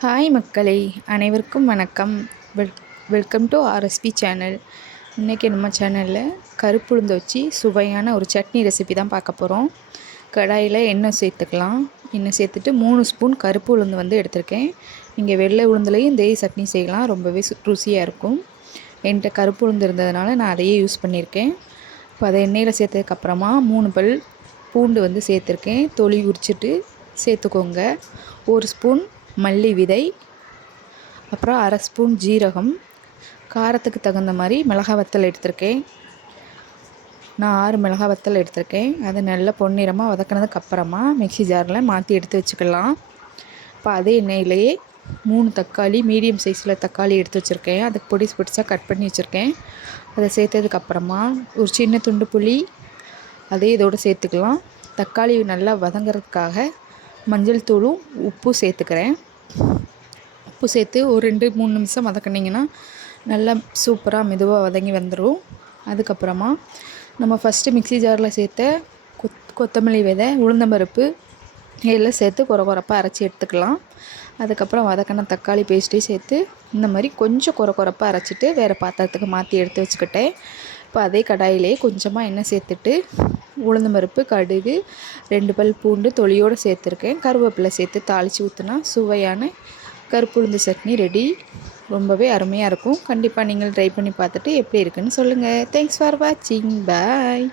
Hi மக்களே, அனைவருக்கும் வணக்கம். Well welcome to RSP channel. இன்றைக்கி நம்ம சேனலில் கருப்பு உளுந்து வச்சு சுவையான ஒரு சட்னி ரெசிபி தான் பார்க்க போகிறோம். கடாயில் எண்ணெய் சேர்த்துக்கலாம். எண்ணெய் சேர்த்துட்டு 3 ஸ்பூன் கருப்பு உளுந்து வந்து எடுத்திருக்கேன். நீங்கள் வெள்ளை உளுந்துலேயும் இதே சட்னி செய்யலாம், ரொம்பவே ருசியாக இருக்கும். என்கிட்ட கருப்பு உளுந்து இருந்ததுனால நான் அதையே யூஸ் பண்ணியிருக்கேன். இப்போ அதை எண்ணெயில் சேர்த்ததுக்கப்புறமா 3 பல் பூண்டு வந்து சேர்த்துருக்கேன். தொலி உரிச்சிட்டு சேர்த்துக்கோங்க. 1 ஸ்பூன் மல்லி விதை, அப்புறம் அரை ஸ்பூன் ஜீரகம், காரத்துக்கு தகுந்த மாதிரி மிளகாய் வத்தல் எடுத்திருக்கேன். நான் 6 மிளகாய் வத்தல் எடுத்திருக்கேன். அதை நல்லா பொன்னிறமாக வதக்கினதுக்கப்புறமா மிக்ஸி ஜாரில் மாற்றி எடுத்து வச்சுக்கலாம். இப்போ அதே எண்ணெயிலேயே 3 தக்காளி, மீடியம் சைஸில் தக்காளி எடுத்து வச்சுருக்கேன். அதுக்கு பொடிசாக கட் பண்ணி வச்சுருக்கேன். அதை சேர்த்ததுக்கப்புறமா ஒரு சின்ன துண்டு புளி அதே இதோடு சேர்த்துக்கலாம். தக்காளி நல்லா வதங்கிறதுக்காக மஞ்சள் தூளும் உப்பு சேர்த்துக்கிறேன். உப்பு சேர்த்து ஒரு 2-3 நிமிஷம் வதக்கினீங்கன்னா நல்லா சூப்பராக மெதுவாக வதங்கி வந்துடும். அதுக்கப்புறமா நம்ம ஃபஸ்ட்டு மிக்ஸி ஜாரில் சேர்த்த கொத்தமல்லி விதை, உளுந்தம்பருப்பு எல்லாம் சேர்த்து கொரப்பாக அரைச்சி எடுத்துக்கலாம். அதுக்கப்புறம் வதக்கின தக்காளி பேஸ்ட்டையும் சேர்த்து இந்த மாதிரி கொஞ்சம் கொரப்பாக அரைச்சிட்டு வேறு பாத்திரத்துக்கு மாற்றி எடுத்து வச்சுக்கிட்டேன். இப்போ அதே கடாயிலே கொஞ்சமாக எண்ணெய் சேர்த்துட்டு உளுந்தம்பருப்பு, கடுகு, 2 பல் பூண்டு தொலியோடு சேர்த்துருக்கேன். கருவேப்பிலை சேர்த்து தாளித்து ஊற்றினா சுவையான கருப்பு உளுந்து சட்னி ரெடி. ரொம்பவே அருமையாக இருக்கும். கண்டிப்பாக நீங்கள் ட்ரை பண்ணி பார்த்துட்டு எப்படி இருக்குன்னு சொல்லுங்கள். தேங்க்ஸ் ஃபார் வாட்சிங். பாய்.